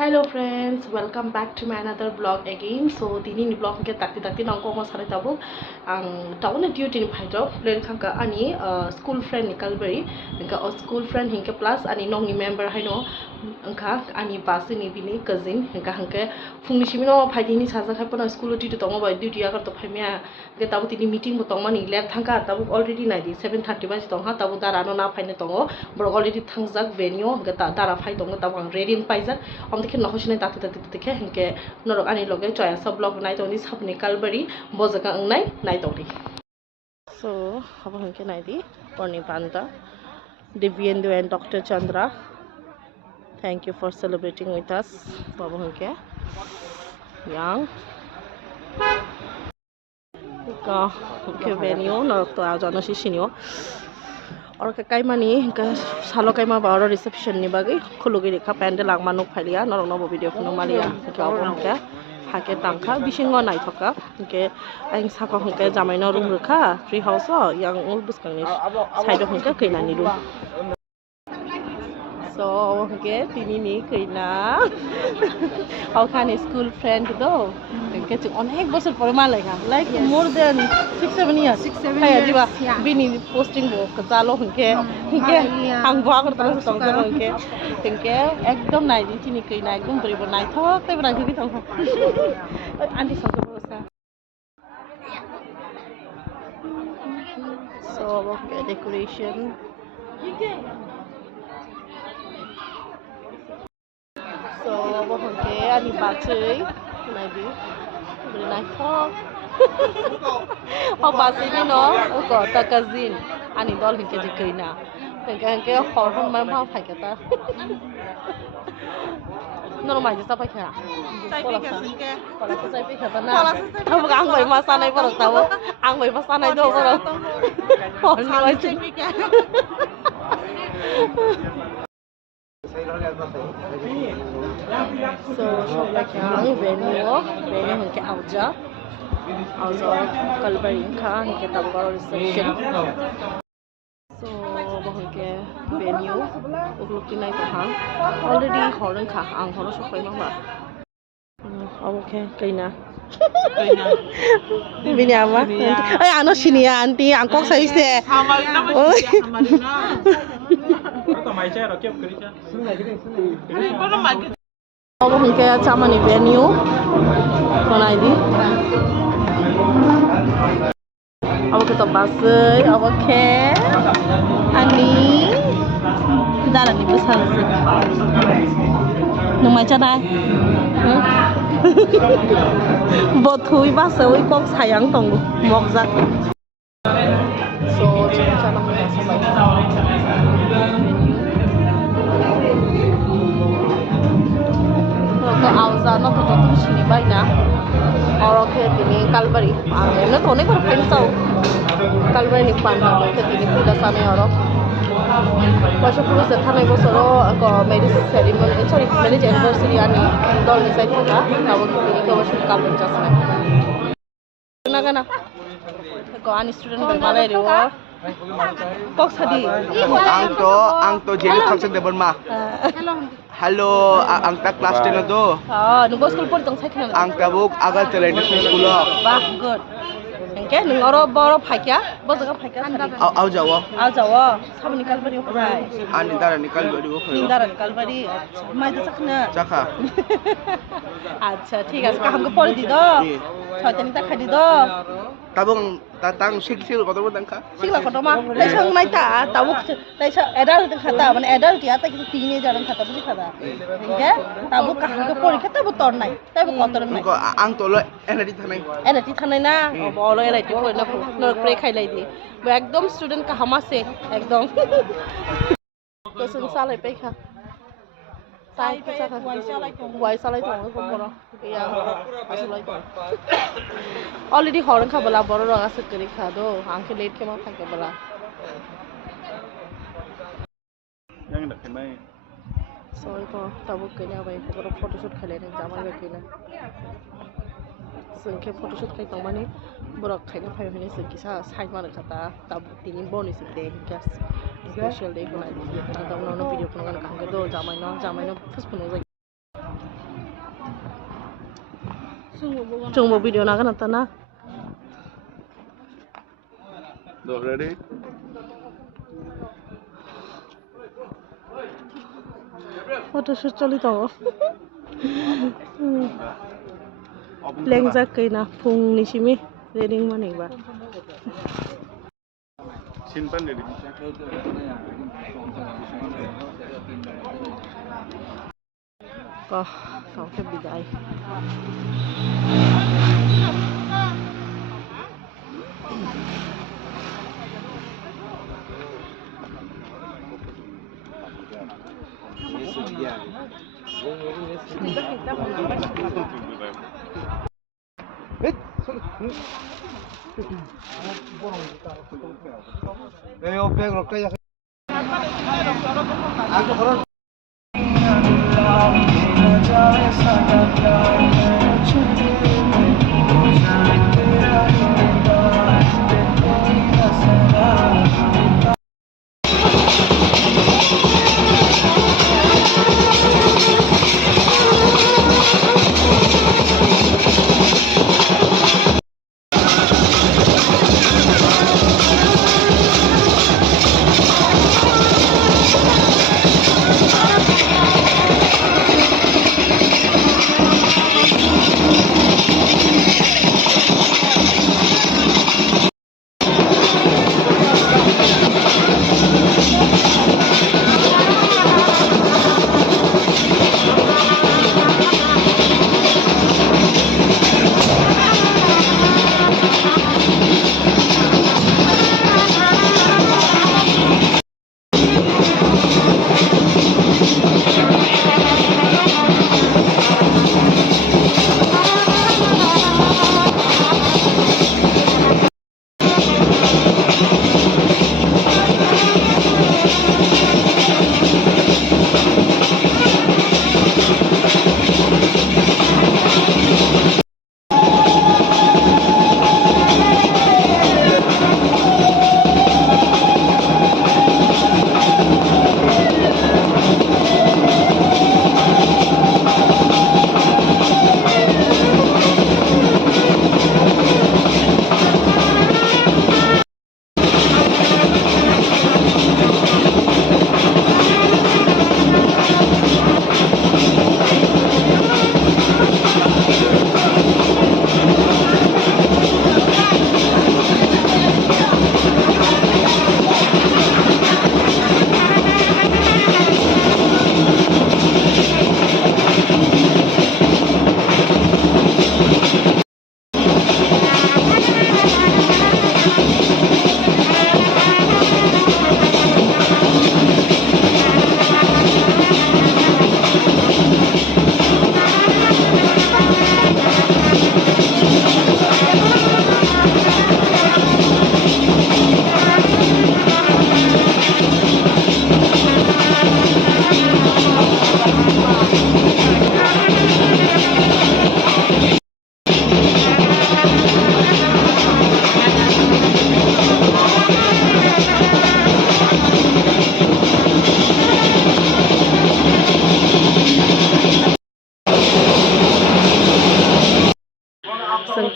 Hello friends, welcome back to my another vlog again. So dini ni vlog ke takti nangko mo sare tabu ang tahu na duty ni phaito plan khangka ani school friend ni kalbari angka school friend hingke plus ani nong ni member haino angka ani basi ni bini cousin angka hangke phungni simino phaidi ni saja khai pona school duty tongo bai duty agar to phaimya ke tabu tini meeting mo tongma ni ler thangka tabu already naidi 7:30 bai tongha tabu dara no na phaine tongo bro already thangjak venue angka dara phai tongo tabu ang ready paijak দেখে নহসিনে তাতে দেখে হেনকে নরক আনি লগে soya সব blog নাই তনি সাবনি কালবারি বজাকা নাই নাই তনি সো হব হেনকে নাই দি পর্ণি পান্তা Divyendra and Dr. Chandra, thank you for celebrating with us. Babu henke yang ka ke venue nor to ajana shishinio और कई मानी सालो कई मा बारो रिसेप्शन नि बागै खुलुगि रेखा पेंडल आं मानुक फालिया नरक नबो भिडियो खुनु मालिया के अबनके हाके तांखा बिसिंग नायथका के आं साखा हंके जामाइना रूम रखा tree house yang ul buskangni side हंके कैनानि रूम so hंके तिनि नि कैना आउखानि स्कूल फ्रेंड दो hंके जों अनेक बोसोर पर मालायखा like more than 6-7 years 6-7 years बिनि पोस्टिंग बो कजालो हंके आं बागर तन सतंग हंके एकदम नायदि तिनि कैना एकदम बरिबो नायथक तैबो नायथि थांखा आंटी संके बोसा so decoration so hंके ani bachei naidi beri naithok oh basi ni no ko ta cousin ani dol hंके je kaina hंके horhon ma ma phaikata normal je sapai kha sai pi ka singke kola sai pi kha bana अब ang bai ma sanai borok tawo ang bai ma sanai do borok horni wai sai pi ka so like yang venue hंके auja kalbari kha hंके tabgar reception so hंके venue uklukti nai ko ha already horeng kha ang horo sokai ma okay kaina bini ama ay ano sinia auntie angkok sai se Ako hingke sama ni venue konai di ako kita basay ako ke ani dala ni besar sih nung macam na bothui basay kok sayang tong mokzak so cara nak sampai auza no to jotin sini baina oro ke tini kalbari amne to ne kor pensau kalbari ni panda ke tini pula sane oro pasho puru se thane bosoro ko marriage ceremony sorry marriage anniversary ani dol ni sai thaka tabo tini ko bosho kalbari jasne na kana ko ani student bai malai rewo kok sadi ang to jeli thaksen debon ma hello ang ta class 10 do nugo school por tong sai khana ang ta buk aga chale international school bah good engke nung oro boro phakya bojaga phakya au jawo sab nikal bari okhrai ani dara nikal bari okhrai dara nikal bari mai ta sakhna chakha acha thik ache kaham ko pori di do chhoitani ta khadi do tabung tatang siksil kotor mo tangka sikla kotor ma laisang nai ta tabuk laisa adult khata mane adult ya ta kisu teenager khata buli khata engke tabuk kaham ko pori khata bu tor nai tabu kotor nai ko ang tolo energy thanai na bolo energy ko na nor pre khai lai di ekdom student ka hamase ekdom question salai pe kha sai pe sa wai salai to ko boro ya asulai to already horang kha bala boro raga se kari kha do angke late ke ma thake bala yang dak mai sorry to tabu kenya bai ko photo shoot khale ne jamai ba kina sengke photo shoot khai tongmani borok khaina phai hene sengki sa side ma khata tabu tini bonus de gas special day ko na di ta no video ko ngana ka do jamai no Facebook no Chung mo video na kana tana. Ready? Photoshoot chali to. Lengja kaina phung ni simi reading mani ba. Simpan ready. Ko, kau ke bidai.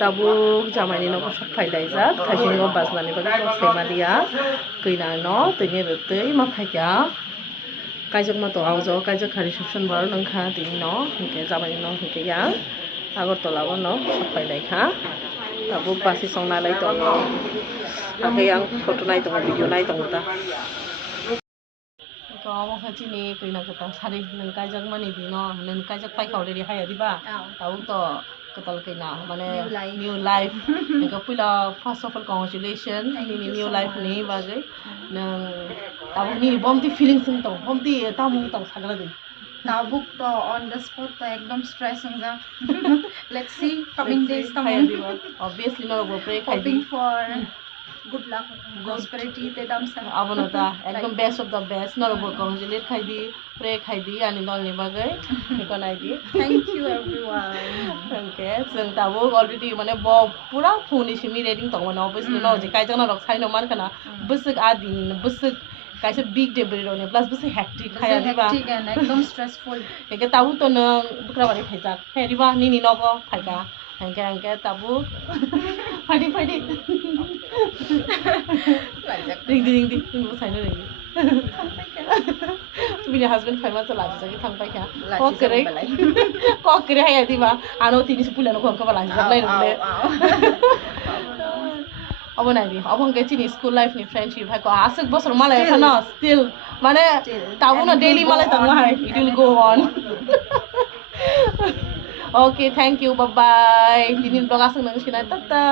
Tabu jamani no sak phai dai jak thajing go basnani bagi ko semadia kina no tini rutei ma phaiya kaijak ma to aujo kaijak khari reception bar nongkha tini no hingke jamani no hingke ya agor tola bo no sak phai dai kha tabu pasi song nalai to age yang photo nai to video nai to ta ko mo khachi ni kina ka sari nang kaijak mani dino nang kaijak pai khau re hai adiba tabu to katal kina mane new life engka pula first of all congratulations ni new life ni bagai nang tabu ni bomti feelings to bomti tamu to sagla din Nabuk to on the spot to ekdom stress hongja. Let's see coming days tamu obviously no go pray hoping for good luck prosperity te dam sa abono ta ekdom best of the best no go congratulate khai di pray khai di ani dol ni bagai ko nai di thank you everyone okay jeng tabu already mane bo pura phone simi rating to mane obviously no je kai jang na rok sai no man kana busuk adin busuk kaisa big day beri rone plus bisi hectic khaya diba hectic and ekdom stressful eke tabu to nang bukra bari phaijak he diba nini nogo phaiga hangke tabu phadi ring di mo sai no ring Tumi husband famous la jagi thang pai kya ko kare haya diba ano tini sepula no ko ka bala lai no le abo nai di abo ke chini school life ni friendship ha ko asuk bosor malai khana still mane tabu na daily malai tang hai it will go on okay thank you bye bye tini blog asung nang sina tata